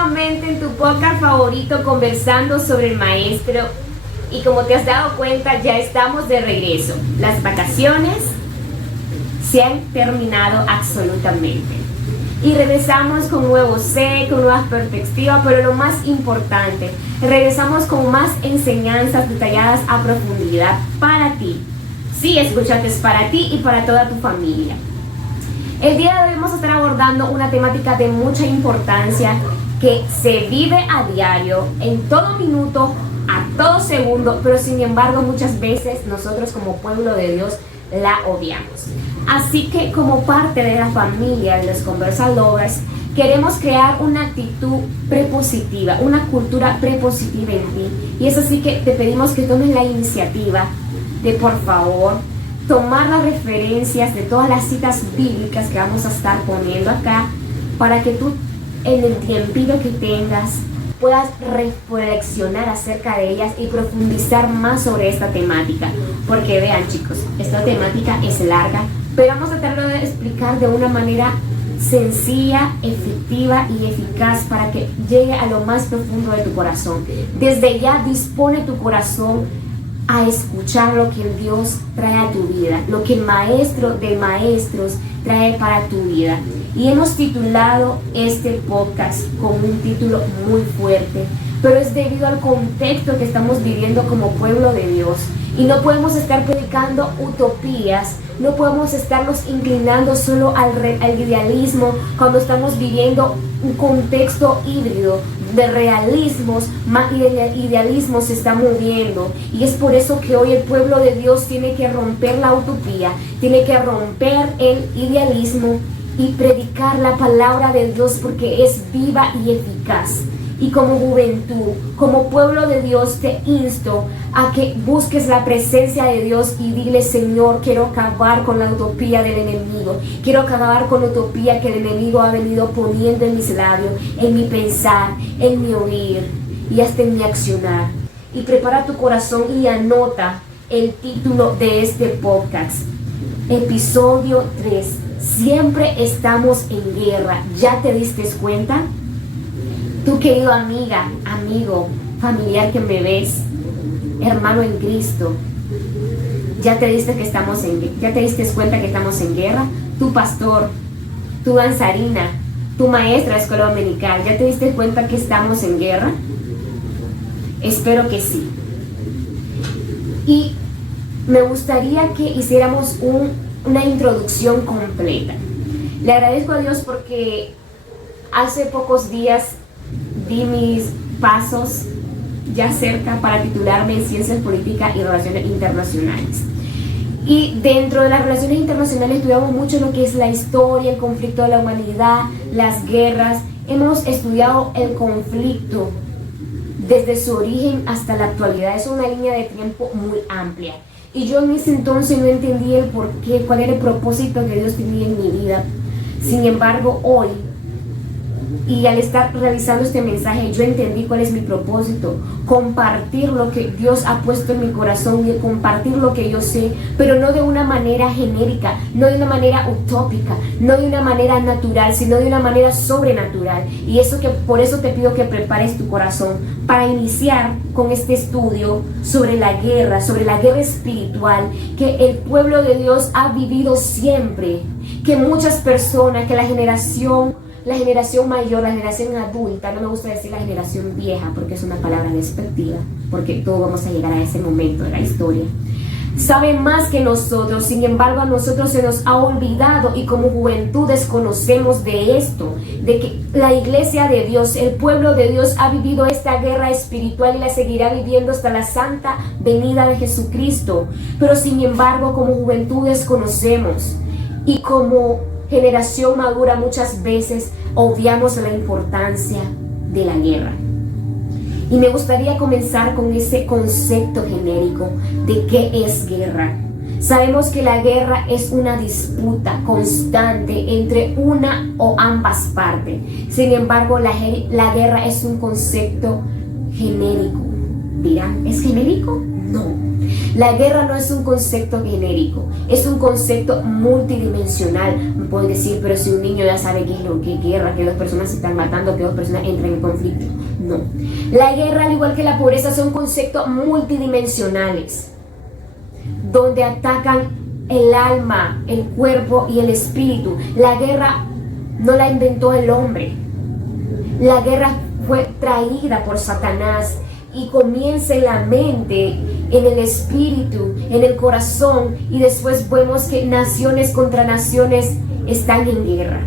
nuevamente en tu podcast favorito conversando sobre el maestro. Y como te has dado cuenta, ya estamos de regreso. Las vacaciones se han terminado absolutamente. Y regresamos con nuevo ser, con nuevas perspectivas, pero lo más importante, regresamos con más enseñanzas detalladas a profundidad para ti. Sí, escúchate, es para ti y para toda tu familia. El día de hoy vamos a estar abordando una temática de mucha importancia que se vive a diario, en todo minuto, a todo segundo, pero sin embargo muchas veces nosotros como pueblo de Dios la obviamos. Así que como parte de la familia de los Conversal Lovers, queremos crear una actitud prepositiva, una cultura prepositiva en ti. Y es así que te pedimos que tomes la iniciativa de, por favor, tomar las referencias de todas las citas bíblicas que vamos a estar poniendo acá, para que tú en el tiempito que tengas puedas reflexionar acerca de ellas y profundizar más sobre esta temática. Porque vean, chicos, esta temática es larga, pero vamos a tratar de explicar de una manera sencilla, efectiva y eficaz para que llegue a lo más profundo de tu corazón. Desde ya dispone tu corazón a escuchar lo que Dios trae a tu vida, lo que el maestro de maestros trae para tu vida. Y hemos titulado este podcast con un título muy fuerte, pero es debido al contexto que estamos viviendo como pueblo de Dios. Y no podemos estar predicando utopías, no podemos estarnos inclinando solo al idealismo cuando estamos viviendo un contexto híbrido de realismos, más idealismo se está moviendo. Y es por eso que hoy el pueblo de Dios tiene que romper la utopía, tiene que romper el idealismo y predicar la palabra de Dios, porque es viva y eficaz. Y como juventud, como pueblo de Dios, te insto a que busques la presencia de Dios y dile: Señor, quiero acabar con la utopía del enemigo. Quiero acabar con la utopía que el enemigo ha venido poniendo en mis labios, en mi pensar, en mi oír y hasta en mi accionar. Y prepara tu corazón y anota el título de este podcast. Episodio 3. Siempre estamos en guerra. ¿Ya te diste cuenta? Tú, querido amiga, amigo, familiar que me ves, hermano en Cristo, ¿ya te diste cuenta que estamos en guerra? Tu pastor, tu danzarina, tu maestra de escuela dominical, ¿ya te diste cuenta que estamos en guerra? Espero que sí. Y me gustaría que hiciéramos una introducción completa. Le agradezco a Dios porque hace pocos días di mis pasos ya cerca para titularme en Ciencias Políticas y Relaciones Internacionales. Y dentro de las relaciones internacionales estudiamos mucho lo que es la historia, el conflicto de la humanidad, las guerras. Hemos estudiado el conflicto desde su origen hasta la actualidad. Es una línea de tiempo muy amplia. Y yo en ese entonces no entendía el porqué, cuál era el propósito que Dios tenía en mi vida. Sin embargo, hoy, y al estar realizando este mensaje, yo entendí cuál es mi propósito: compartir lo que Dios ha puesto en mi corazón y compartir lo que yo sé, pero no de una manera genérica, no de una manera utópica, no de una manera natural, sino de una manera sobrenatural. Y por eso te pido que prepares tu corazón para iniciar con este estudio sobre la guerra espiritual que el pueblo de Dios ha vivido siempre, que muchas personas, que la generación mayor, la generación adulta, no me gusta decir la generación vieja porque es una palabra despectiva, porque todos vamos a llegar a ese momento de la historia, saben más que nosotros. Sin embargo, a nosotros se nos ha olvidado, y como juventud desconocemos de esto, de que la iglesia de Dios, el pueblo de Dios, ha vivido esta guerra espiritual y la seguirá viviendo hasta la santa venida de Jesucristo. Pero sin embargo, como juventud desconocemos, y como generación madura muchas veces obviamos la importancia de la guerra. Y me gustaría comenzar con ese concepto genérico de qué es guerra. Sabemos que la guerra es una disputa constante entre una o ambas partes. Sin embargo, la guerra es un concepto genérico. Dirán, ¿es genérico? No, la guerra no es un concepto genérico, es un concepto multidimensional. Me pueden decir, pero si un niño ya sabe qué es lo que es guerra, que dos personas se están matando, que dos personas entran en conflicto. No, la guerra, al igual que la pobreza, son conceptos multidimensionales, donde atacan el alma, el cuerpo y el espíritu. La guerra no la inventó el hombre. La guerra fue traída por Satanás y comienza en la mente, en el espíritu, en el corazón, y después vemos que naciones contra naciones están en guerra.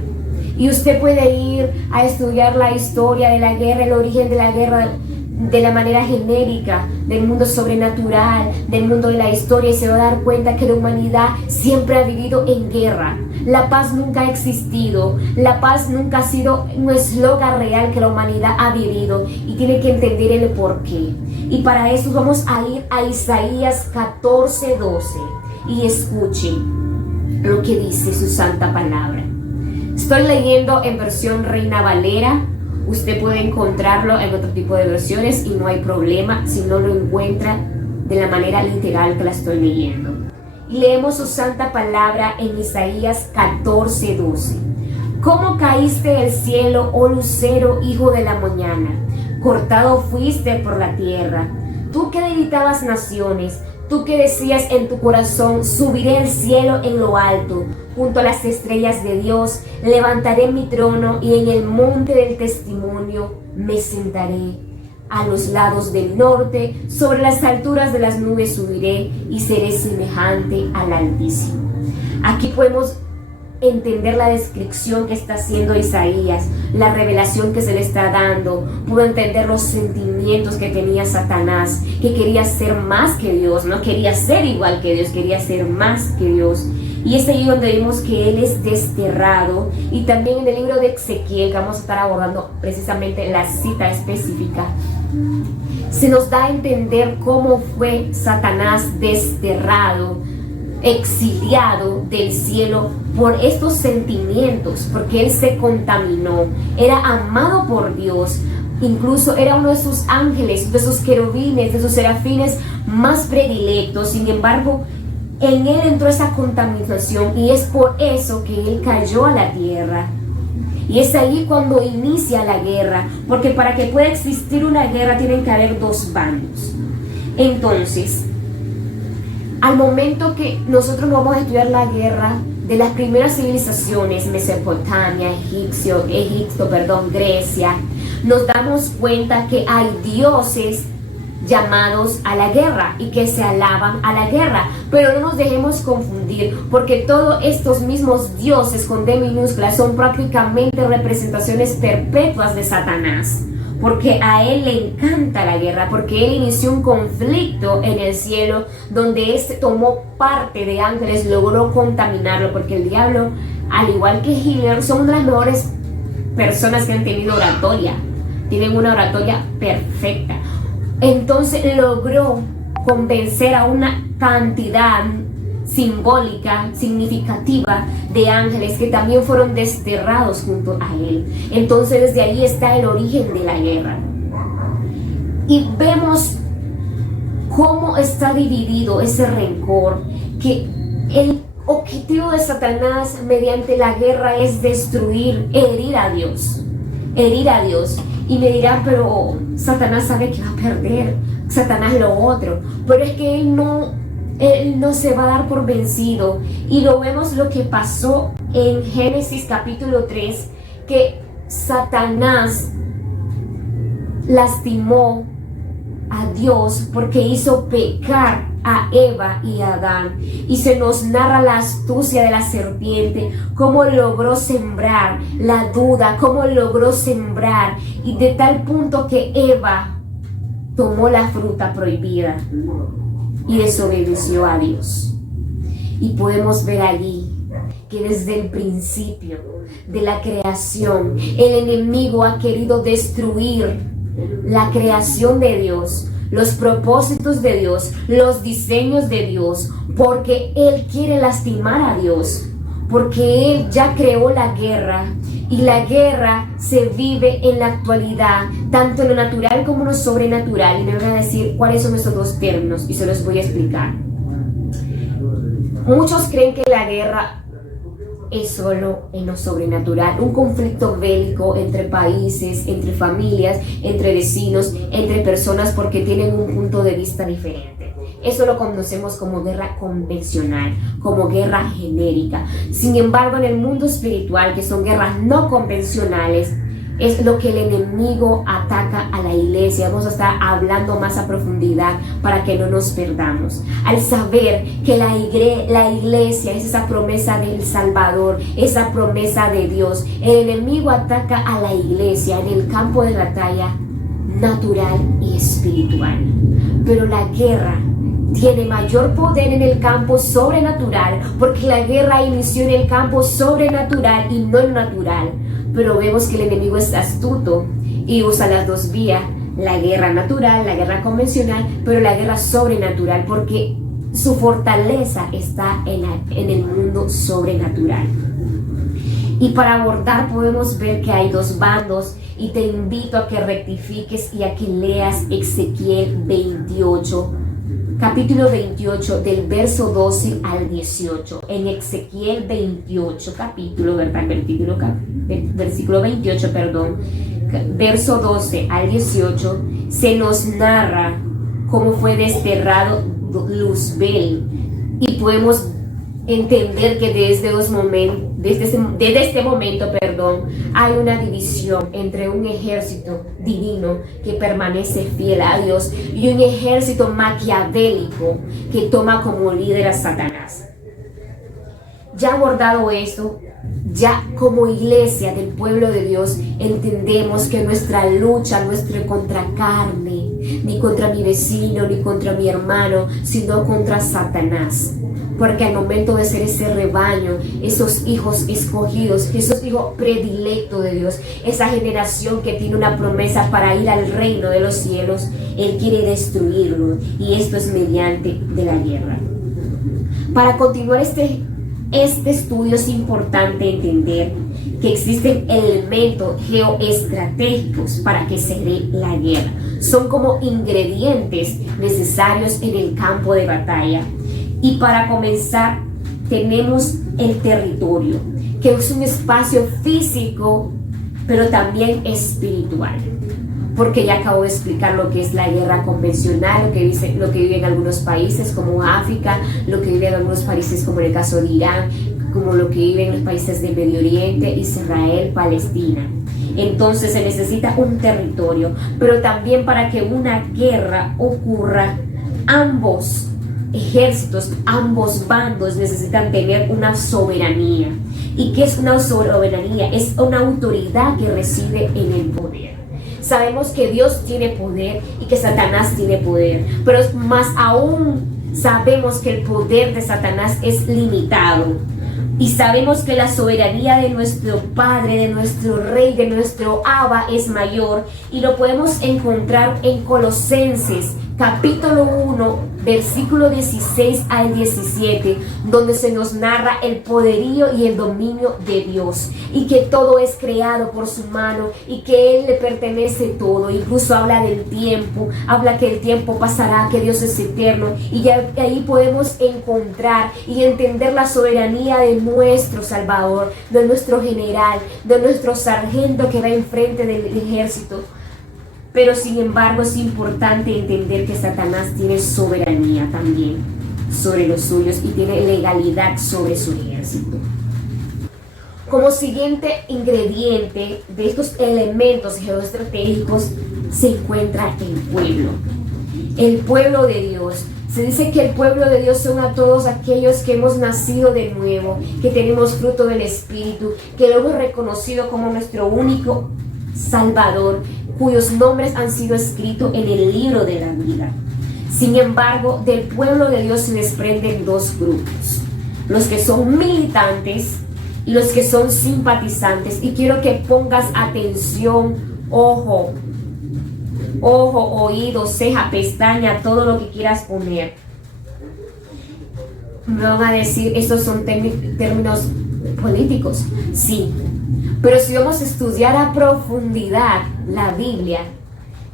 Y usted puede ir a estudiar la historia de la guerra, el origen de la guerra, de la manera genérica, del mundo sobrenatural, del mundo de la historia, y se va a dar cuenta que la humanidad siempre ha vivido en guerra. La paz nunca ha existido, la paz nunca ha sido un eslogan real que la humanidad ha vivido, y tiene que entender el porqué. Y para eso vamos a ir a Isaías 14:12 y escuchen lo que dice su santa palabra. Estoy leyendo en versión Reina Valera. Usted puede encontrarlo en otro tipo de versiones y no hay problema si no lo encuentra de la manera literal que la estoy leyendo. Y leemos su santa palabra en Isaías 14:12. ¿Cómo caíste del cielo, oh lucero, hijo de la mañana? Cortado fuiste por la tierra. Tú que debilitabas naciones, tú que decías en tu corazón, subiré al cielo en lo alto, junto a las estrellas de Dios, levantaré mi trono y en el monte del testimonio me sentaré. A los lados del norte, sobre las alturas de las nubes subiré y seré semejante al Altísimo. Aquí podemos entender la descripción que está haciendo Isaías, la revelación que se le está dando. Pudo entender los sentimientos que tenía Satanás, que quería ser más que Dios, no quería ser igual que Dios, quería ser más que Dios. Y es ahí donde vemos que él es desterrado. Y también en el libro de Ezequiel, que vamos a estar abordando precisamente la cita específica, se nos da a entender cómo fue Satanás desterrado, exiliado del cielo por estos sentimientos, porque él se contaminó. Era amado por Dios, incluso era uno de sus ángeles, de sus querubines, de sus serafines más predilectos. Sin embargo, en él entró esa contaminación y es por eso que él cayó a la tierra. Y es ahí cuando inicia la guerra, porque para que pueda existir una guerra tienen que haber dos bandos. Entonces, al momento que nosotros vamos a estudiar la guerra de las primeras civilizaciones, Mesopotamia, Grecia, nos damos cuenta que hay dioses llamados a la guerra y que se alaban a la guerra, pero no nos dejemos confundir, porque todos estos mismos dioses con D minúscula son prácticamente representaciones perpetuas de Satanás, porque a él le encanta la guerra, porque él inició un conflicto en el cielo donde éste tomó parte de ángeles, logró contaminarlo, porque el diablo, al igual que Hitler, son una de las mejores personas que han tenido oratoria, tienen una oratoria perfecta. Entonces logró convencer a una cantidad simbólica, significativa de ángeles que también fueron desterrados junto a él. Entonces desde ahí está el origen de la guerra. Y vemos cómo está dividido ese rencor, que el objetivo de Satanás mediante la guerra es destruir, herir a Dios. Herir a Dios. Y me dirán, pero Satanás sabe que va a perder, Satanás lo otro. Pero es que él no se va a dar por vencido. Y lo vemos lo que pasó en Génesis capítulo 3, que Satanás lastimó a Dios porque hizo pecar a Eva y a Adán. Y se nos narra la astucia de la serpiente, cómo logró sembrar la duda, cómo logró sembrar, y de tal punto que Eva tomó la fruta prohibida y desobedeció a Dios. Y podemos ver allí que desde el principio de la creación el enemigo ha querido destruir la creación de Dios, los propósitos de Dios, los diseños de Dios, porque él quiere lastimar a Dios, porque Él ya creó la guerra. Y la guerra se vive en la actualidad, tanto en lo natural como en lo sobrenatural. Y me van a decir cuáles son esos dos términos y se los voy a explicar. Muchos creen que la guerra es solo en lo sobrenatural, un conflicto bélico entre países, entre familias, entre vecinos, entre personas porque tienen un punto de vista diferente. Eso lo conocemos como guerra convencional, como guerra genérica. Sin embargo, en el mundo espiritual, que son guerras no convencionales, es lo que el enemigo ataca a la iglesia. Vamos a estar hablando más a profundidad para que no nos perdamos. Al saber que la iglesia es esa promesa del Salvador, esa promesa de Dios, el enemigo ataca a la iglesia en el campo de batalla natural y espiritual. Pero la guerra tiene mayor poder en el campo sobrenatural, porque la guerra inició en el campo sobrenatural y no en lo natural. Pero vemos que el enemigo es astuto y usa las dos vías, la guerra natural, la guerra convencional, pero la guerra sobrenatural, porque su fortaleza está en el mundo sobrenatural. Y para abordar podemos ver que hay dos bandos, y te invito a que rectifiques y a que leas Ezequiel 28, capítulo 28, del verso 12 al 18. En Ezequiel 28, versículo 28, verso 12 al 18, se nos narra cómo fue desterrado Luzbel. Y podemos entender que desde este momento, hay una división entre un ejército divino que permanece fiel a Dios y un ejército maquiavélico que toma como líder a Satanás. Ya abordado esto, ya como iglesia del pueblo de Dios entendemos que nuestra lucha no es contra carne, ni contra mi vecino, ni contra mi hermano, sino contra Satanás. Porque al momento de ser ese rebaño, esos hijos escogidos, esos hijos predilectos de Dios, esa generación que tiene una promesa para ir al reino de los cielos, Él quiere destruirlo, y esto es mediante de la guerra. Para continuar este estudio es importante entender que existen elementos geoestratégicos para que se dé la guerra. Son como ingredientes necesarios en el campo de batalla. Y para comenzar, tenemos el territorio, que es un espacio físico, pero también espiritual. Porque ya acabo de explicar lo que es la guerra convencional, lo que vive en algunos países como África, lo que vive en algunos países como en el caso de Irán, como lo que vive en los países del Medio Oriente, Israel, Palestina. Entonces se necesita un territorio, pero también para que una guerra ocurra, ambos ejércitos, ambos bandos necesitan tener una soberanía. ¿Y qué es una soberanía? Es una autoridad que reside en el poder. Sabemos que Dios tiene poder y que Satanás tiene poder, pero más aún sabemos que el poder de Satanás es limitado. Y sabemos que la soberanía de nuestro Padre, de nuestro Rey, de nuestro Abba es mayor, y lo podemos encontrar en Colosenses capítulo 1, versículo 16 al 17, donde se nos narra el poderío y el dominio de Dios, y que todo es creado por su mano, y que Él le pertenece todo. Incluso habla del tiempo, habla que el tiempo pasará, que Dios es eterno, y ya ahí podemos encontrar y entender la soberanía de nuestro Salvador, de nuestro general, de nuestro sargento que va enfrente del ejército. Pero sin embargo es importante entender que Satanás tiene soberanía también sobre los suyos y tiene legalidad sobre su ejército. Como siguiente ingrediente de estos elementos geoestratégicos se encuentra el pueblo. El pueblo de Dios. Se dice que el pueblo de Dios son a todos aquellos que hemos nacido de nuevo, que tenemos fruto del Espíritu, que lo hemos reconocido como nuestro único Salvador, cuyos nombres han sido escritos en el libro de la vida. Sin embargo, del pueblo de Dios se desprenden dos grupos: los que son militantes y los que son simpatizantes. Y quiero que pongas atención, ojo, oído, ceja, pestaña, todo lo que quieras poner. Me van a decir, estos son términos políticos, sí. Pero si vamos a estudiar a profundidad la Biblia,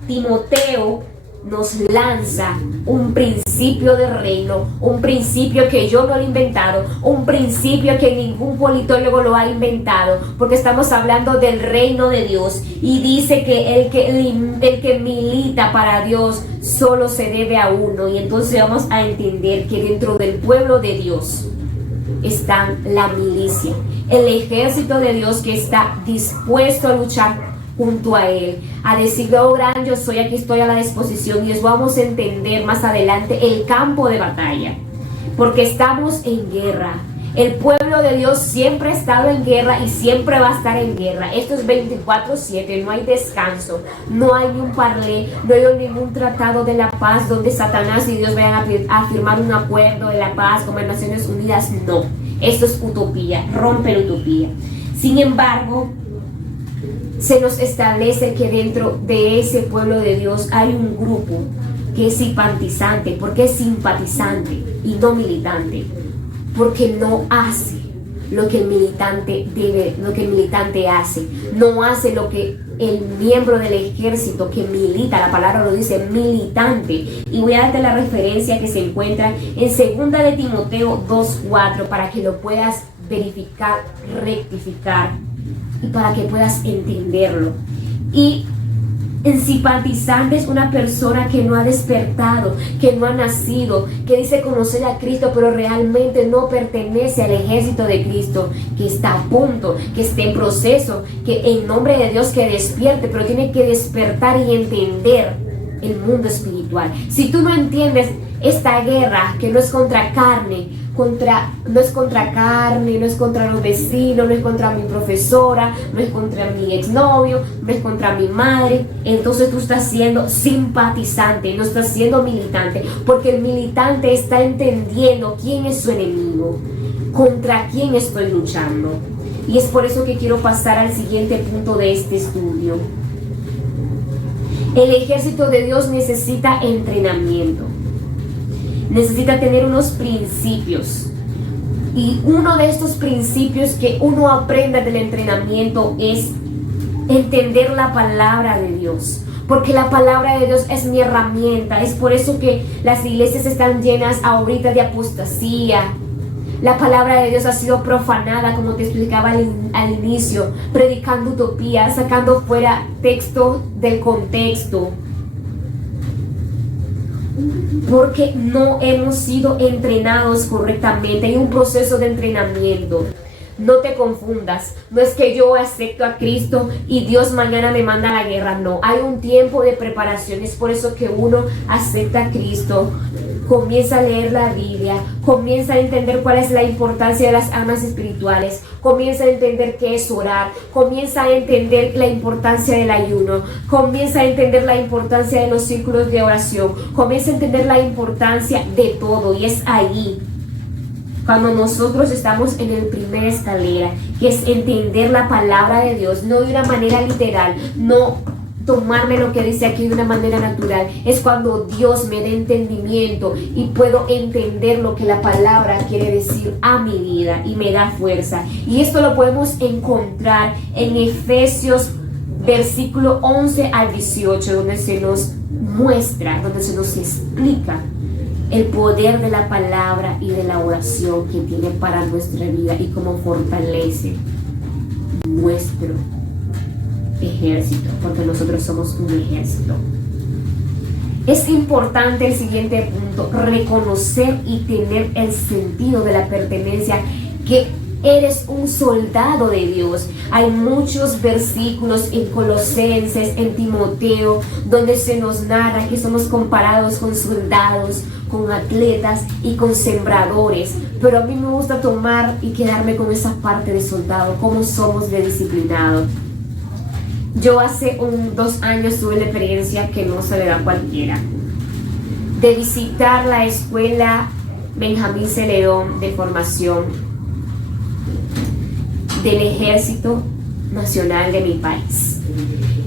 Timoteo nos lanza un principio de reino, un principio que yo no lo he inventado, un principio que ningún politólogo lo ha inventado, porque estamos hablando del reino de Dios, y dice que el que milita para Dios solo se debe a uno. Y entonces vamos a entender que dentro del pueblo de Dios está la milicia, el ejército de Dios que está dispuesto a luchar junto a Él, a decir: oh gran yo soy, aquí estoy a la disposición. Y les vamos a entender más adelante el campo de batalla, porque estamos en guerra. El pueblo de Dios siempre ha estado en guerra y siempre va a estar en guerra. Esto es 24/7, no hay descanso, no hay ni un parlé, no hay ningún tratado de la paz donde Satanás y Dios vayan a firmar un acuerdo de la paz como en Naciones Unidas. No, esto es utopía, rompe la utopía. Sin embargo, se nos establece que dentro de ese pueblo de Dios hay un grupo que es simpatizante. ¿Por qué es simpatizante y no militante? Porque no hace lo que el militante debe, lo que el militante hace. No hace lo que el miembro del ejército que milita, la palabra lo dice, militante. Y voy a darte la referencia que se encuentra en 2 de Timoteo 2:4 para que lo puedas verificar, rectificar y para que puedas entenderlo. Y el simpatizante es una persona que no ha despertado, que no ha nacido, que dice conocer a Cristo, pero realmente no pertenece al ejército de Cristo, que está a punto, que está en proceso, que en nombre de Dios que despierte, pero tiene que despertar y entender el mundo espiritual. Si tú no entiendes esta guerra, que no es contra carne, no es contra carne, no es contra los vecinos, no es contra mi profesora, no es contra mi exnovio, no es contra mi madre, entonces tú estás siendo simpatizante, no estás siendo militante, porque el militante está entendiendo quién es su enemigo, contra quién estoy luchando. Y es por eso que quiero pasar al siguiente punto de este estudio. El ejército de Dios necesita entrenamiento. Necesita tener unos principios. Y uno de estos principios que uno aprende del entrenamiento es entender la palabra de Dios. Porque la palabra de Dios es mi herramienta. Es por eso que las iglesias están llenas ahorita de apostasía. La palabra de Dios ha sido profanada, como te explicaba al inicio, predicando utopía, sacando fuera texto del contexto. Porque no hemos sido entrenados correctamente. Hay un proceso de entrenamiento. No te confundas. No es que yo acepto a Cristo y Dios mañana me manda a la guerra. No, hay un tiempo de preparación. Es por eso que uno acepta a Cristo, comienza a leer la Biblia, comienza a entender cuál es la importancia de las armas espirituales, comienza a entender qué es orar, comienza a entender la importancia del ayuno, comienza a entender la importancia de los círculos de oración, comienza a entender la importancia de todo. Y es ahí cuando nosotros estamos en el primer escalera, que es entender la palabra de Dios, no de una manera literal, no tomarme lo que dice aquí de una manera natural. Es cuando Dios me dé entendimiento y puedo entender lo que la palabra quiere decir a mi vida y me da fuerza. Y esto lo podemos encontrar en Efesios versículo 11 al 18, donde se nos muestra, donde se nos explica el poder de la palabra y de la oración que tiene para nuestra vida y cómo fortalece nuestro ejército, porque nosotros somos un ejército. Es importante el siguiente punto: reconocer y tener el sentido de la pertenencia, que eres un soldado de Dios. Hay muchos versículos en Colosenses, en Timoteo, donde se nos narra que somos comparados con soldados, con atletas y con sembradores. Pero a mí me gusta tomar y quedarme con esa parte de soldado, cómo somos de disciplinados. Yo hace 2 años tuve la experiencia que no se le da a cualquiera, de visitar la escuela Benjamín Celedón de formación del Ejército Nacional de mi país.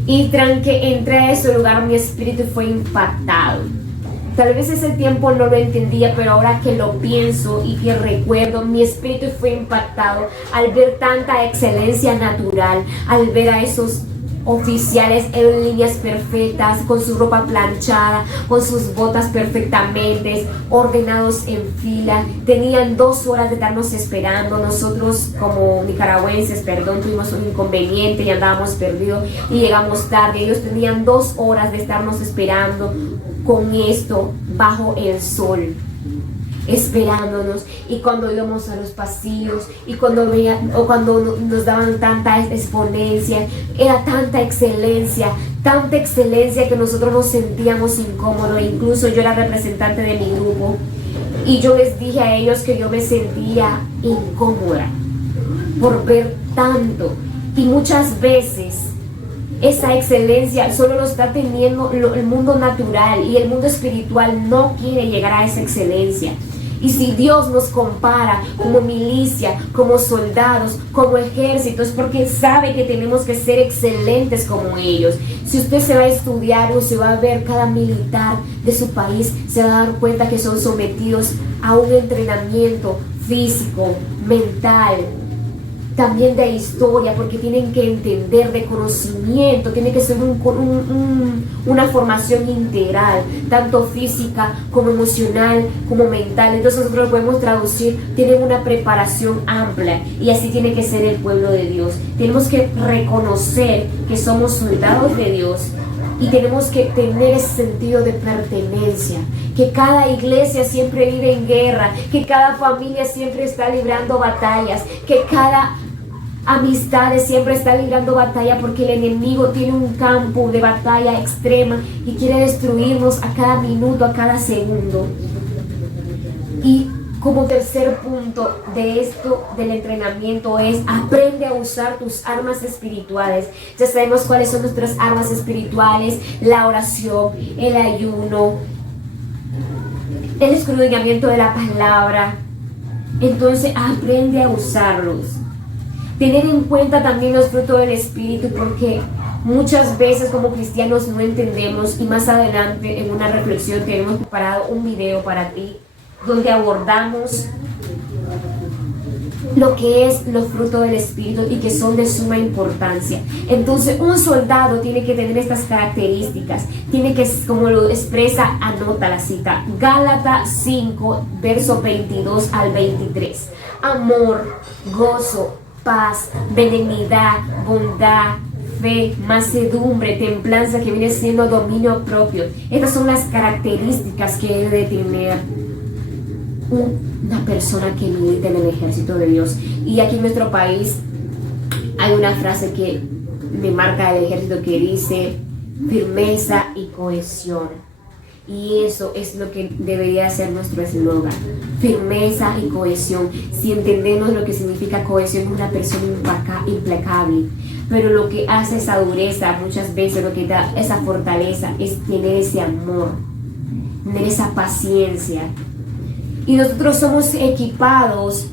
Y tras que entré a ese lugar, mi espíritu fue impactado. Tal vez ese tiempo no lo entendía, pero ahora que lo pienso y que recuerdo, mi espíritu fue impactado al ver tanta excelencia natural, al ver a esos oficiales en líneas perfectas, con su ropa planchada, con sus botas perfectamente, ordenados en fila. Tenían 2 horas de estarnos esperando. Nosotros como nicaragüenses, tuvimos un inconveniente y andábamos perdidos y llegamos tarde. Ellos tenían 2 horas de estarnos esperando con esto bajo el sol, esperándonos. Y cuando íbamos a los pasillos y cuando nos daban tanta exponencia, era tanta excelencia que nosotros nos sentíamos incómodos. Incluso yo era representante de mi grupo y yo les dije a ellos que yo me sentía incómoda por ver tanto. Y muchas veces esa excelencia solo lo está teniendo el mundo natural, y el mundo espiritual no quiere llegar a esa excelencia. Y si Dios nos compara como milicia, como soldados, como ejércitos, porque sabe que tenemos que ser excelentes como ellos. Si usted se va a estudiar o se va a ver cada militar de su país, se va a dar cuenta que son sometidos a un entrenamiento físico, mental, también de historia, porque tienen que entender, de conocimiento, tiene que ser una formación integral, tanto física como emocional, como mental. Entonces nosotros podemos traducir, tienen una preparación amplia, y así tiene que ser el pueblo de Dios. Tenemos que reconocer que somos soldados de Dios y tenemos que tener ese sentido de pertenencia, que cada iglesia siempre vive en guerra, que cada familia siempre está librando batallas, que cada amistad siempre está librando batalla, porque el enemigo tiene un campo de batalla extrema y quiere destruirnos a cada minuto, a cada segundo. Y como tercer punto de esto del entrenamiento es: aprende a usar tus armas espirituales. Ya sabemos cuáles son nuestras armas espirituales: la oración, el ayuno, el escudriñamiento de la palabra. Entonces aprende a usarlos. Tener en cuenta también los frutos del Espíritu, porque muchas veces como cristianos no entendemos, y más adelante en una reflexión tenemos preparado un video para ti donde abordamos lo que es los frutos del Espíritu y que son de suma importancia. Entonces un soldado tiene que tener estas características, tiene que, como lo expresa, anota la cita, Gálatas 5, verso 22 al 23. Amor, gozo, paz, benignidad, bondad, fe, mansedumbre, templanza, que viene siendo dominio propio. Estas son las características que debe tener una persona que milita en el ejército de Dios. Y aquí en nuestro país hay una frase que me marca el ejército que dice firmeza y cohesión. Y eso es lo que debería ser nuestro eslogan: firmeza y cohesión. Si entendemos lo que significa cohesión, es una persona implacable, pero lo que hace esa dureza, muchas veces lo que da esa fortaleza, es tener ese amor, tener esa paciencia. Y nosotros somos equipados,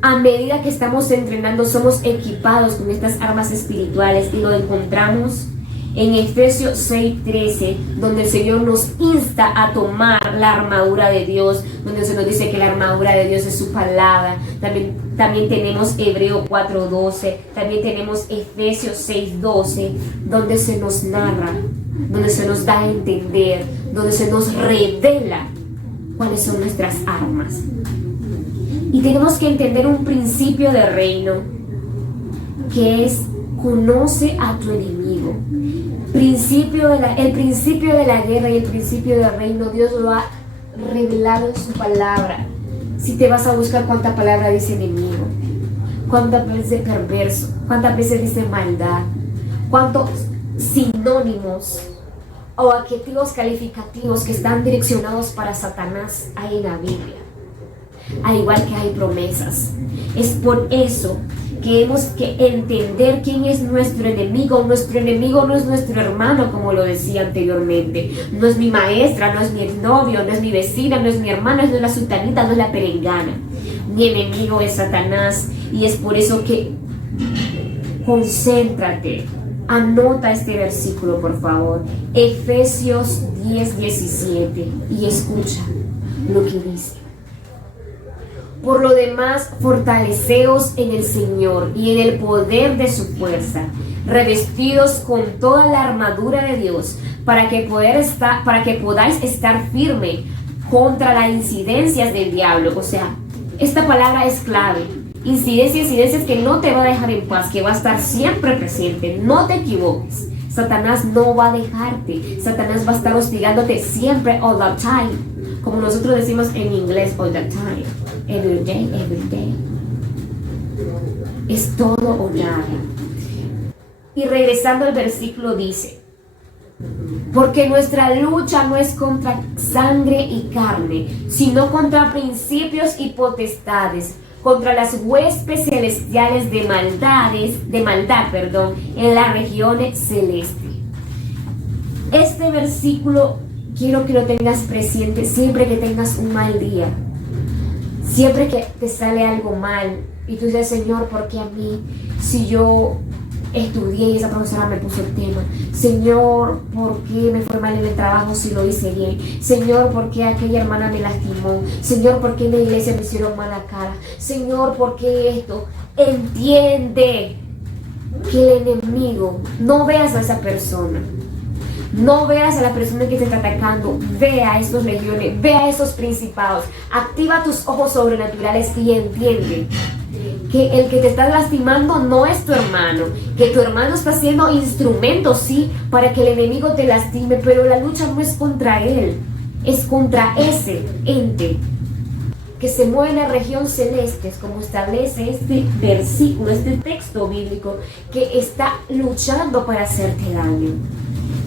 a medida que estamos entrenando, somos equipados con estas armas espirituales, y lo encontramos en Efesios 6:13, donde el Señor nos insta a tomar la armadura de Dios, donde se nos dice que la armadura de Dios es su palabra. También tenemos Hebreo 4:12, también tenemos Efesios 6:12, donde se nos narra, donde se nos da a entender, donde se nos revela cuáles son nuestras armas. Y tenemos que entender un principio de reino, que es: conoce a tu enemigo. El principio de la guerra y el principio del reino, Dios lo ha revelado en su palabra. Si te vas a buscar cuánta palabra dice enemigo, cuántas veces perverso, cuántas veces dice maldad, cuántos sinónimos o adjetivos calificativos que están direccionados para Satanás hay en la Biblia, al igual que hay promesas. Es por eso que hemos que entender quién es nuestro enemigo. Nuestro enemigo no es nuestro hermano, como lo decía anteriormente. No es mi maestra, no es mi exnovio, no es mi vecina, no es mi hermana, no es la sultanita, no es la perengana. Mi enemigo es Satanás, y es por eso que concéntrate. Anota este versículo, por favor. Efesios 10:17 y escucha lo que dice. Por lo demás, fortaleceos en el Señor y en el poder de su fuerza, revestidos con toda la armadura de Dios, para que podáis estar firme contra las incidencias del diablo. O sea, esta palabra es clave. Incidencias que no te va a dejar en paz, que va a estar siempre presente. No te equivoques. Satanás no va a dejarte. Satanás va a estar hostigándote siempre, all the time. Como nosotros decimos en inglés, all the time. Every day, every day. Es todo o nada. Y regresando al versículo dice: porque nuestra lucha no es contra sangre y carne, sino contra principios y potestades, contra las huestes celestiales de maldad, en la región celeste. Este versículo quiero que lo tengas presente siempre que tengas un mal día, siempre que te sale algo mal y tú dices: Señor, ¿por qué a mí? Si yo estudié y esa profesora me puso el tema. Señor, ¿por qué me fue mal en el trabajo si lo hice bien? Señor, ¿por qué aquella hermana me lastimó? Señor, ¿por qué en la iglesia me hicieron mala cara? Señor, ¿por qué esto? Entiende que el enemigo, no veas a esa persona, no veas a la persona que te está atacando, ve a estos legiones, ve a esos principados, activa tus ojos sobrenaturales y entiende que el que te está lastimando no es tu hermano, que tu hermano está siendo instrumento, sí, para que el enemigo te lastime, pero la lucha no es contra él, es contra ese ente que se mueve en la región celeste, como establece este versículo, este texto bíblico, que está luchando para hacerte daño.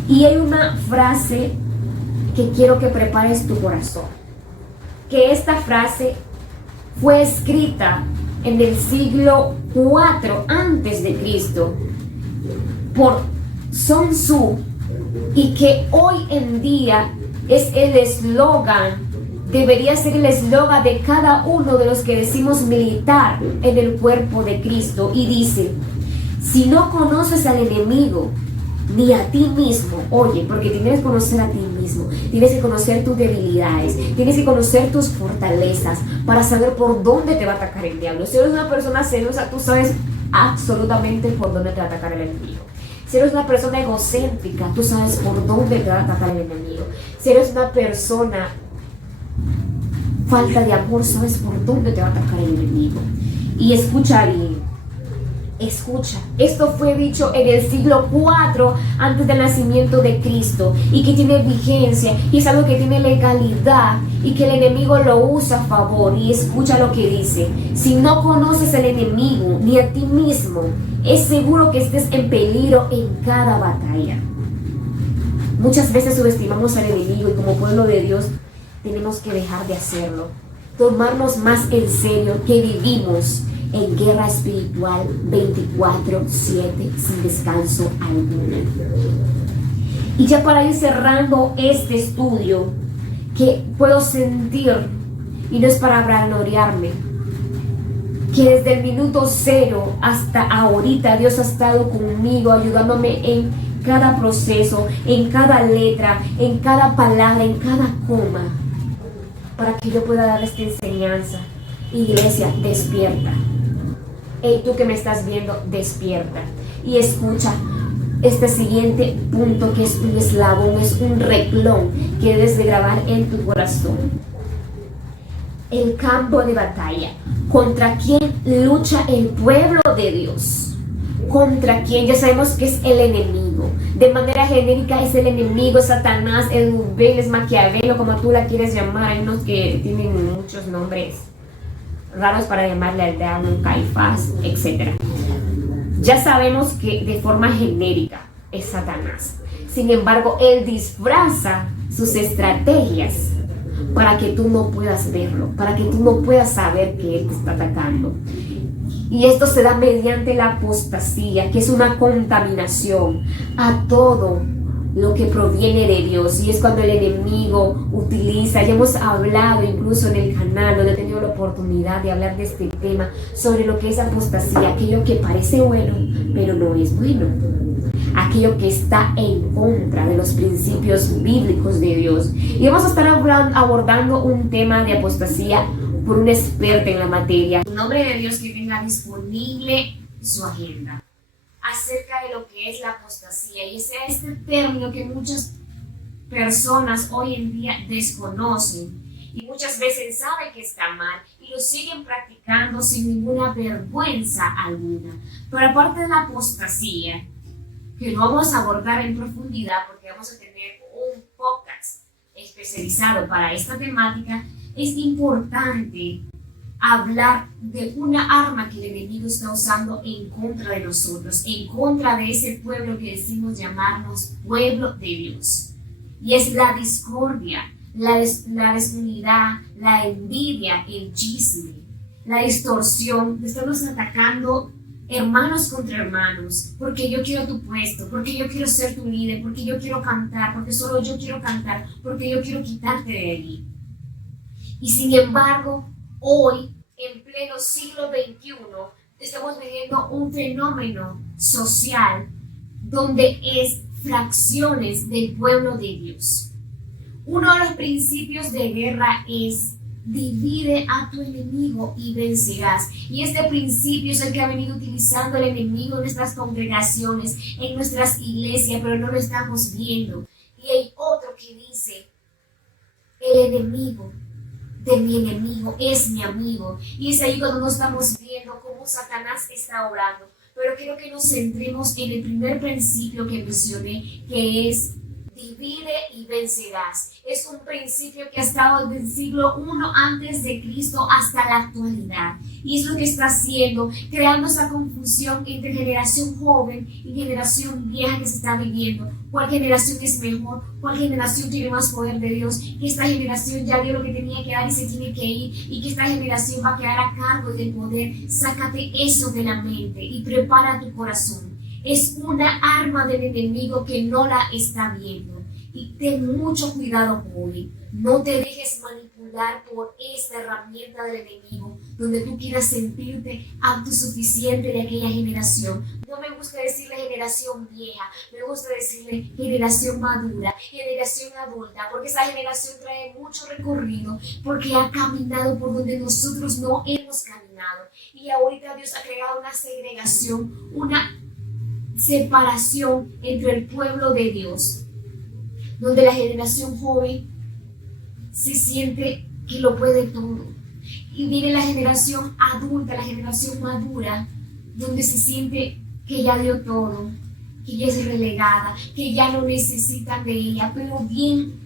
Y hay una frase que quiero que prepares tu corazón, que esta frase fue escrita en el siglo IV antes de Cristo por Sun Tzu, y que hoy en día es el eslogan, debería ser el eslogan de cada uno de los que decimos militar en el cuerpo de Cristo, y dice: si no conoces al enemigo ni a ti mismo, oye, porque tienes que conocer a ti mismo, tienes que conocer tus debilidades, tienes que conocer tus fortalezas para saber por dónde te va a atacar el diablo. Si eres una persona celosa, tú sabes absolutamente por dónde te va a atacar el enemigo. Si eres una persona egocéntrica, tú sabes por dónde te va a atacar el enemigo. Si eres una persona falta de amor, sabes por dónde te va a atacar el enemigo. Y escucha bien. Escucha, esto fue dicho en el siglo IV antes del nacimiento de Cristo, y que tiene vigencia y es algo que tiene legalidad y que el enemigo lo usa a favor. Y escucha lo que dice: si no conoces al enemigo ni a ti mismo, es seguro que estés en peligro en cada batalla. Muchas veces subestimamos al enemigo y como pueblo de Dios tenemos que dejar de hacerlo, tomarnos más en serio que vivimos en guerra espiritual 24/7 sin descanso alguno. Y ya para ir cerrando este estudio, que puedo sentir, y no es para vanagloriarme, que desde el minuto 0 hasta ahorita Dios ha estado conmigo, ayudándome en cada proceso, en cada letra, en cada palabra, en cada coma, para que yo pueda dar esta enseñanza. Iglesia, despierta. Hey, tú que me estás viendo, despierta y escucha este siguiente punto, que es un eslabón, es un renglón que debes de grabar en tu corazón. El campo de batalla. ¿Contra quién lucha el pueblo de Dios? ¿Contra quién? Ya sabemos que es el enemigo. De manera genérica es el enemigo, Satanás, el Luzbel, es Maquiavelo, como tú la quieres llamar. Hay unos que tienen muchos nombres raros para llamarle al diablo, Caifás, etc. Ya sabemos que de forma genérica es Satanás. Sin embargo, él disfraza sus estrategias para que tú no puedas verlo, para que tú no puedas saber que él te está atacando. Y esto se da mediante la apostasía, que es una contaminación a todo lo que proviene de Dios. Y es cuando el enemigo utiliza, ya hemos hablado incluso en el canal, donde he tenido la oportunidad de hablar de este tema, sobre lo que es apostasía, aquello que parece bueno, pero no es bueno. aquello que está en contra de los principios bíblicos de Dios. Y vamos a estar abordando un tema de apostasía por un experto en la materia. En nombre de Dios, que tenga disponible su agenda acerca de lo que es la apostasía. Y ese es este término que muchas personas hoy en día desconocen y muchas veces saben que está mal y lo siguen practicando sin ninguna vergüenza alguna. Pero aparte de la apostasía, que lo vamos a abordar en profundidad porque vamos a tener un podcast especializado para esta temática, es importante hablar de una arma que el enemigo está usando en contra de nosotros, en contra de ese pueblo que decimos llamarnos pueblo de Dios. Y es la discordia, la desunidad, la envidia, el chisme, la distorsión. Estamos atacando hermanos contra hermanos, porque yo quiero tu puesto, porque yo quiero ser tu líder, porque yo quiero cantar, porque solo yo quiero cantar, porque yo quiero quitarte de allí. Y sin embargo, hoy, en pleno siglo XXI, estamos viviendo un fenómeno social donde es fracciones del pueblo de Dios. Uno de los principios de guerra es: divide a tu enemigo y vencerás. Y este principio es el que ha venido utilizando el enemigo en nuestras congregaciones, en nuestras iglesias, pero no lo estamos viendo. Y hay otro que dice: el enemigo de mi enemigo es mi amigo. Y es ahí cuando nos estamos viendo cómo Satanás está obrando. Pero quiero que nos centremos en el primer principio que mencioné, que es: divide y vencerás. Es un principio que ha estado desde el siglo I antes de Cristo hasta la actualidad. Y es lo que está haciendo, creando esa confusión entre generación joven y generación vieja que se está viviendo. ¿Cuál generación es mejor? ¿Cuál generación tiene más poder de Dios? Que esta generación ya dio lo que tenía que dar y se tiene que ir. Y que esta generación va a quedar a cargo del poder. Sácate eso de la mente y prepara tu corazón. Es una arma del enemigo que no la está viendo. Y ten mucho cuidado hoy. No te dejes manipular por esta herramienta del enemigo, donde tú quieras sentirte autosuficiente de aquella generación. No me gusta decirle generación vieja, me gusta decirle generación madura, generación adulta, porque esa generación trae mucho recorrido, porque ha caminado por donde nosotros no hemos caminado. Y ahorita Dios ha creado una segregación, una separación entre el pueblo de Dios, donde la generación joven se siente que lo puede todo. Y viene la generación adulta, la generación madura, donde se siente que ya dio todo, que ya es relegada, que ya no necesitan de ella. Pero bien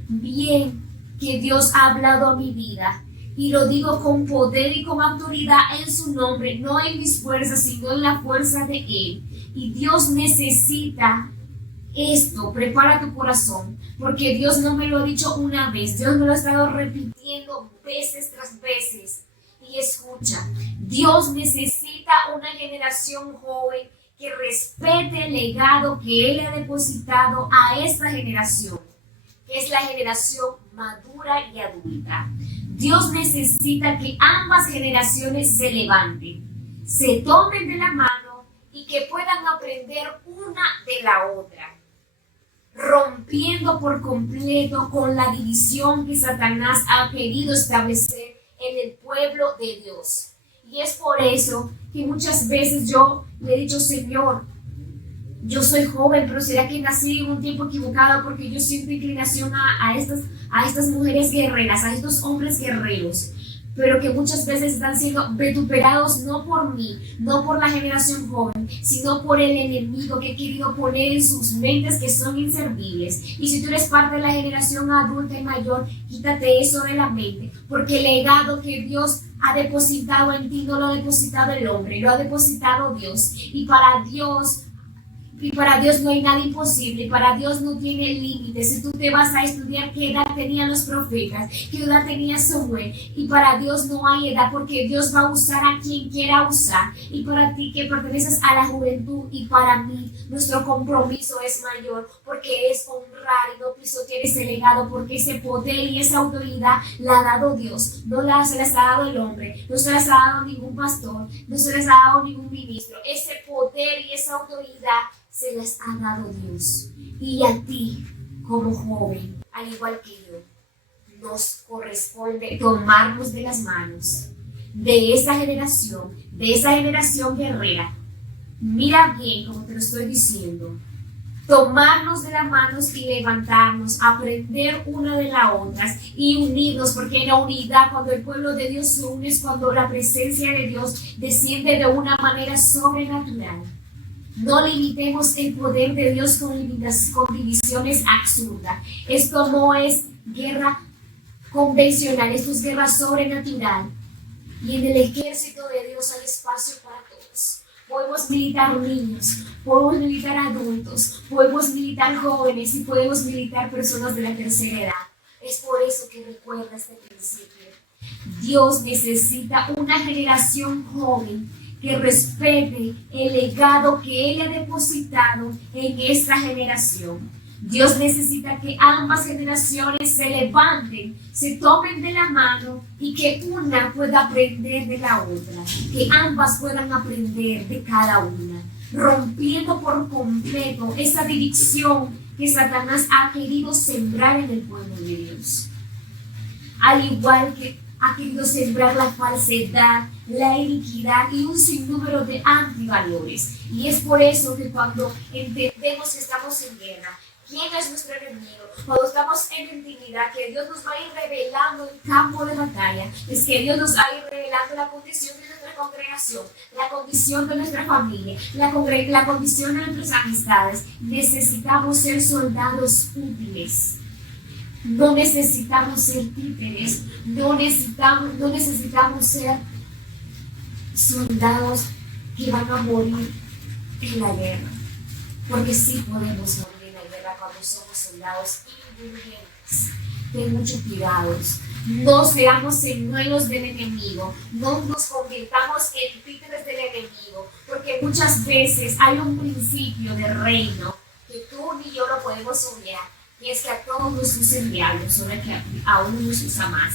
que Dios ha hablado a mi vida. Y lo digo con poder y con autoridad en su nombre, no en mis fuerzas, sino en la fuerza de Él. Y Dios necesita esto. Prepara tu corazón, porque Dios no me lo ha dicho una vez, Dios me lo ha estado repitiendo veces tras veces. Y escucha, Dios necesita una generación joven que respete el legado que Él ha depositado a esta generación, que es la generación madura y adulta. Dios necesita que ambas generaciones se levanten, se tomen de la mano y que puedan aprender una de la otra, rompiendo por completo con la división que Satanás ha querido establecer en el pueblo de Dios. Y es por eso que muchas veces yo le he dicho: Señor, yo soy joven, pero ¿será que nací en un tiempo equivocado? Porque yo siento inclinación a estas mujeres guerreras, a estos hombres guerreros, pero que muchas veces están siendo vituperados no por mí, no por la generación joven, sino por el enemigo que ha querido poner en sus mentes que son inservibles. Y si tú eres parte de la generación adulta y mayor, quítate eso de la mente, porque el legado que Dios ha depositado en ti no lo ha depositado el hombre, lo ha depositado Dios. Y para Dios no hay nada imposible, para Dios no tiene límites. Si tú te vas a estudiar, quédate Judá tenía los profetas, que Judá tenía Samuel, y para Dios no hay edad, porque Dios va a usar a quien quiera usar, y para ti que perteneces a la juventud y para mí, nuestro compromiso es mayor, porque es honrar y no pisotear ese legado, porque ese poder y esa autoridad la ha dado Dios, no se las ha dado el hombre, no se las ha dado ningún pastor, no se les ha dado ningún ministro. Ese poder y esa autoridad se las ha dado Dios. Y a ti, como joven, al igual que yo, nos corresponde tomarnos de las manos de esa generación guerrera. Mira bien como te lo estoy diciendo. Tomarnos de las manos y levantarnos, aprender una de las otras y unirnos, porque en la unidad, cuando el pueblo de Dios se une, es cuando la presencia de Dios desciende de una manera sobrenatural. No limitemos el poder de Dios con divisiones absurdas. Esto no es guerra convencional, esto es guerra sobrenatural. Y en el ejército de Dios hay espacio para todos. Podemos militar niños, podemos militar adultos, podemos militar jóvenes y podemos militar personas de la tercera edad. Es por eso que recuerda este principio. Dios necesita una generación joven que respete el legado que Él ha depositado en esta generación. Dios necesita que ambas generaciones se levanten, se tomen de la mano y que una pueda aprender de la otra, que ambas puedan aprender de cada una, rompiendo por completo esa división que Satanás ha querido sembrar en el pueblo de Dios. Al igual que ha querido sembrar la falsedad, la iniquidad y un sinnúmero de antivalores. Y es por eso que cuando entendemos que estamos en guerra, ¿quién es nuestro enemigo? Cuando estamos en intimidad, que Dios nos va a ir revelando el campo de batalla, es que Dios nos va a ir revelando la condición de nuestra congregación, la condición de nuestra familia, la condición de nuestras amistades. Necesitamos ser soldados útiles. No necesitamos ser títeres, no necesitamos ser soldados que van a morir en la guerra, porque sí podemos morir en la guerra cuando somos soldados indulgentes. Ten mucho cuidado, no seamos señuelos del enemigo, no nos convirtamos en títeres del enemigo, porque muchas veces hay un principio de reino que tú ni yo lo podemos obviar, y es que a todos nos usa el diablo, solo que a uno nos usa más.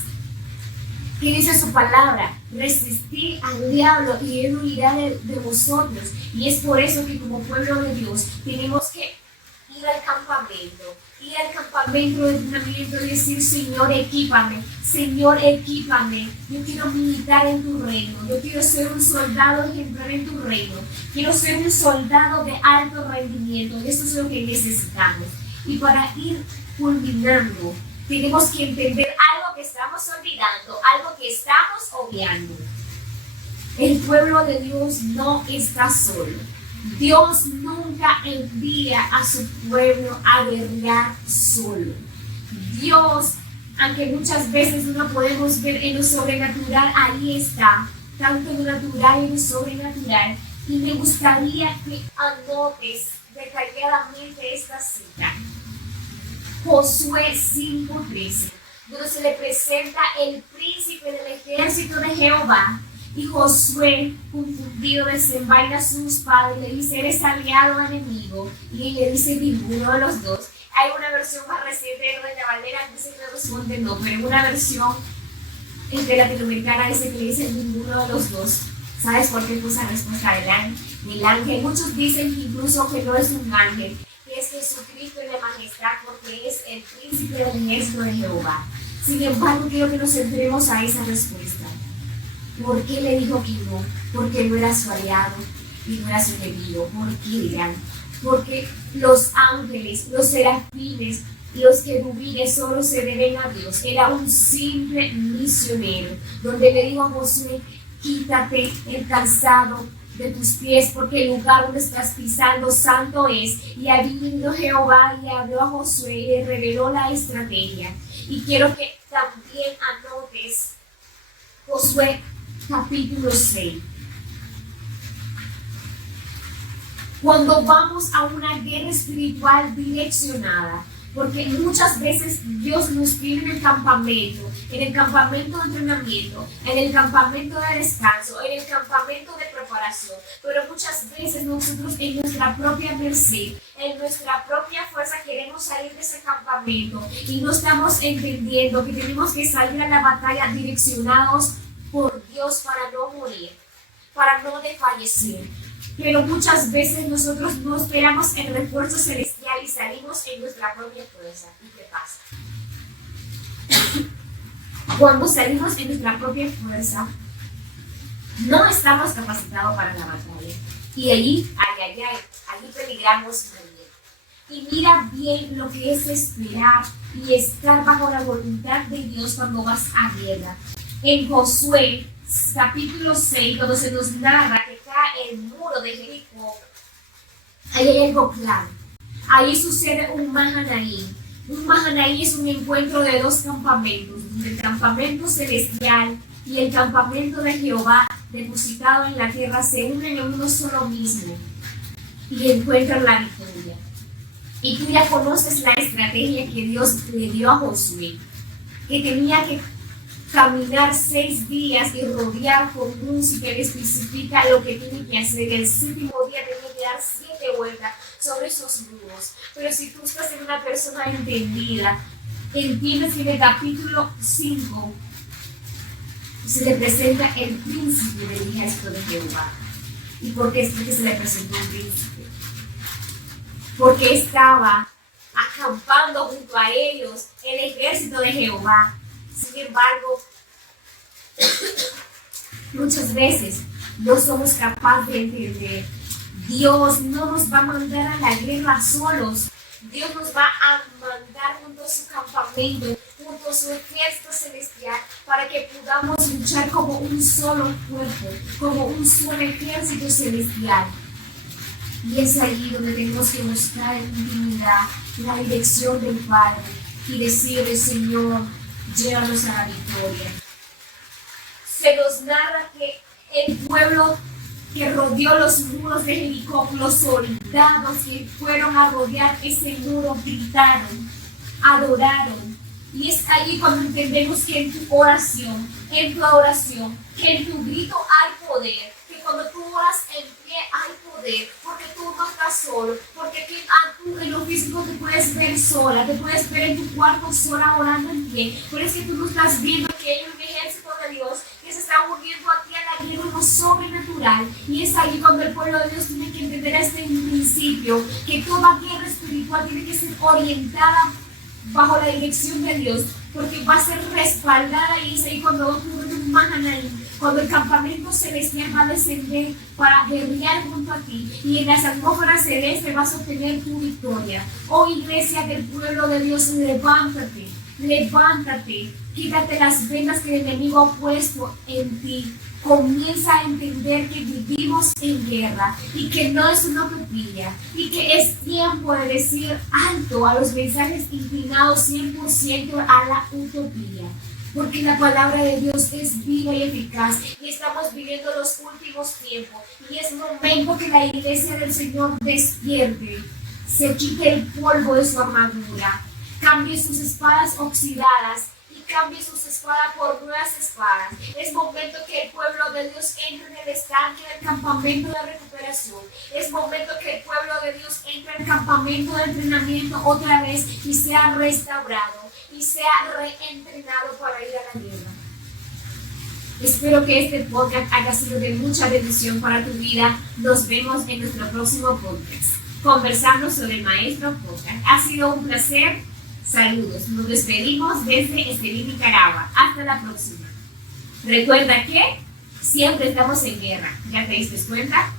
¿Qué dice su palabra? Resistir al diablo y él huirá de vosotros. Y es por eso que como pueblo de Dios tenemos que ir al campamento de entrenamiento y decir: Señor, equípame, yo quiero militar en tu reino, yo quiero ser un soldado ejemplar en tu reino, quiero ser un soldado de alto rendimiento. Y eso es lo que necesitamos. Y para ir culminando, tenemos que entender algo que estamos olvidando, algo que estamos obviando. El pueblo de Dios no está solo. Dios nunca envía a su pueblo a guerrear solo. Dios, aunque muchas veces no lo podemos ver en lo sobrenatural, ahí está, tanto en lo natural y en lo sobrenatural. Y me gustaría que anotes detalladamente esta cita. Josué 5:13, donde se le presenta el príncipe del ejército de Jehová, y Josué, confundido, desenvaina su espada y le dice: eres aliado o enemigo, y él le dice: ninguno de los dos. Hay una versión más reciente de Reina Valera que dice que responde no, pero en una versión entre latinoamericana dice que le dice ninguno de los dos. ¿Sabes por qué puse la respuesta del ángel? Muchos dicen que incluso que no es un ángel, que es Jesucristo en la majestad, porque es el príncipe del ejército de Jehová. Sin embargo, quiero que nos centremos a esa respuesta. ¿Por qué le dijo que no? Porque no era su aliado y no era su enemigo. ¿Por qué dirán? Porque los ángeles, los serafines, los querubines solo se deben a Dios. Era un simple misionero, donde le dijo a Josué: quítate el calzado de tus pies, porque el lugar donde estás pisando santo es. Y allí vino Jehová y habló a Josué y le reveló la estrategia. Y quiero que también anotes Josué capítulo 6. Cuando vamos a una guerra espiritual direccionada, Porque muchas veces Dios nos tiene en el campamento de entrenamiento, en el campamento de descanso, en el campamento de preparación. Pero muchas veces nosotros en nuestra propia merced, en nuestra propia fuerza queremos salir de ese campamento y no estamos entendiendo que tenemos que salir a la batalla direccionados por Dios para no morir, para no desfallecer. Pero muchas veces nosotros no esperamos el refuerzo celestial y salimos en nuestra propia fuerza. ¿Y qué pasa? Cuando salimos en nuestra propia fuerza, no estamos capacitados para la batalla. Y allí peligramos morir. Y mira bien lo que es esperar y estar bajo la voluntad de Dios cuando vas a guerra. En Josué, capítulo 6, cuando se nos narra que cae el muro de Jericó, ahí hay algo claro. Ahí sucede un Mahanaim. Un Mahanaim es un encuentro de dos campamentos, el campamento celestial y el campamento de Jehová depositado en la tierra se unen en uno solo mismo y encuentran la victoria. Y tú ya conoces la estrategia que Dios le dio a Josué, que tenía que caminar 6 días y rodear con luz que le especifica lo que tiene que hacer. El 7º día tiene que dar 7 vueltas sobre esos muros. Pero si tú estás en una persona entendida, entiendes que en el capítulo 5 se le presenta el príncipe del ejército de Jehová. ¿Y por qué es que se le presentó un príncipe? Porque estaba acampando junto a ellos el ejército de Jehová. Sin embargo, muchas veces no somos capaces de entender. Dios no nos va a mandar a la guerra solos. Dios nos va a mandar junto a su campamento, junto a su ejército celestial, para que podamos luchar como un solo cuerpo, como un solo ejército celestial. Y es allí donde tenemos que buscar en intimidad la dirección del Padre y decirle: Señor, llévanos a la victoria. Se nos narra que el pueblo que rodeó los muros de Jericó, los soldados que fueron a rodear ese muro, gritaron, adoraron. Y es allí cuando entendemos que en tu oración, en tu adoración, que en tu grito hay poder, que cuando tú oras en pie hay poder, porque tú no estás solo, porque tú en lo físico te puedes ver sola, te puedes ver en tu cuarto sola orando en pie, pero es que tú no estás viendo que hay un ejército de Dios que se está uniendo a ti a la guerra en lo sobrenatural. Y es ahí cuando el pueblo de Dios tiene que entender este principio, que toda guerra espiritual tiene que ser orientada bajo la dirección de Dios, porque va a ser respaldada. Y es ahí cuando ocurre un Mahanaim, cuando el campamento celestial va a descender para guerrear junto a ti, y en las atmósferas celestes vas a obtener tu victoria. Oh iglesia del pueblo de Dios, levántate, levántate, quítate las vendas que el enemigo ha puesto en ti. Comienza a entender que vivimos en guerra y que no es una utopía, y que es tiempo de decir alto a los mensajes inclinados 100% a la utopía, porque la palabra de Dios es viva y eficaz, y estamos viviendo los últimos tiempos, y es momento que la iglesia del Señor despierte, se quite el polvo de su armadura, cambie sus espadas oxidadas y cambie sus espadas por nuevas espadas. Es momento que el pueblo de Dios entre en el estanque del campamento de recuperación. Es momento que el pueblo de Dios entre en el campamento de entrenamiento otra vez y sea restaurado y sea reentrenado para ir a la guerra. Espero que este podcast haya sido de mucha bendición para tu vida. Nos vemos en nuestro próximo podcast, conversando sobre el Maestro Podcast. Ha sido un placer. Saludos. Nos despedimos desde Estelí, Nicaragua. Hasta la próxima. Recuerda que siempre estamos en guerra. ¿Ya te diste cuenta?